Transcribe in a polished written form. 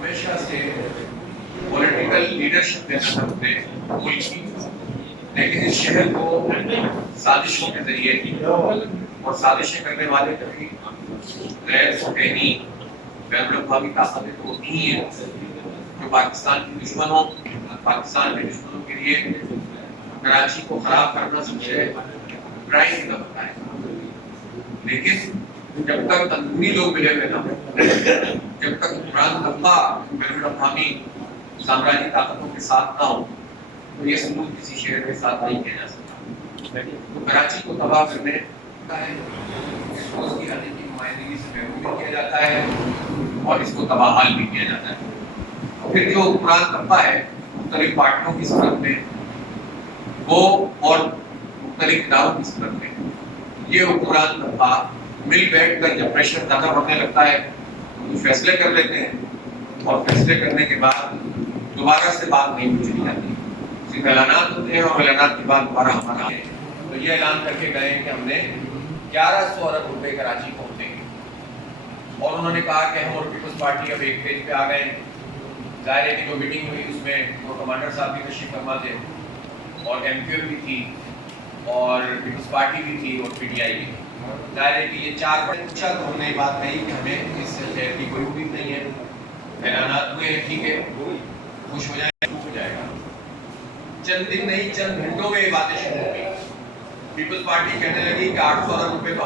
ہمیشہ سے political leadership دینا تھا اپنے ملک کی، لیکن اس شہر کو سازشوں کے ذریعے اور سازشیں کرنے والے کبھی غیر سکینی بین الاقوامی طاقتیں تو ہوتی ہی ہیں جو پاکستان کے دشمنوں کے لیے کراچی کو خراب کرنا سب سے برائٹ کا ہوتا ہے. لیکن جب تک اندرونی لوگ ملے ہوئے نہ جب تک قرآن طبقہ بین الاقوامی سامراجی طاقتوں کے ساتھ نہ ہو تو یہ سلوک کسی شہر کے ساتھ نہیں کیا جا سکتا. تو کراچی کو تباہ کرنے کا ہے، اس کو اس کی حقیقی نمائندگی سے محروم بھی کیا جاتا ہے اور اس کو تباہ حال بھی کیا جاتا ہے. پھر جو قرآن طبقہ ہے مختلف پارٹیوں کی صورت میں وہ اور مختلف اداروں کی صورت میں یہ حکمران طبقہ مل بیٹھ کر جب پریشر زیادہ بڑھنے لگتا ہے تو فیصلے کر لیتے ہیں اور فیصلے کرنے کے بعد دوبارہ سے بات نہیں پوچھی جاتی، صرف اعلانات ہوتے ہیں اور اعلانات کے بعد دوبارہ ہمارا تو یہ اعلان کر کے گئے کہ ہم نے 1100 ارب روپے کراچی پہنچیں گے اور انہوں نے کہا کہ ہم اور پیپلز پارٹی اب ایک پیج پہ آ گئے. ظاہر ہے کہ جو میٹنگ ہوئی اس میں وہ کمانڈر صاحب بھی تشریف فرما تھے اور ایم کیو بھی تھی اور پیپلز پارٹی بھی تھی اور پی ٹی آئی بھی تھی. ظاہر ہے کہ یہ چار پوچھا تو ہم نے یہ بات کہی کہ ہمیں اس شہر کی کوئی امید نہیں ہے، اعلانات ہوئے ہیں ٹھیک ہے خوش ہو جائے ہو جائے گا. چند دن نہیں چند گھنٹوں میں یہ باتیں شروع ہو گئی. پیپلز پارٹی کہنے لگی کہ 800 ارب روپے کا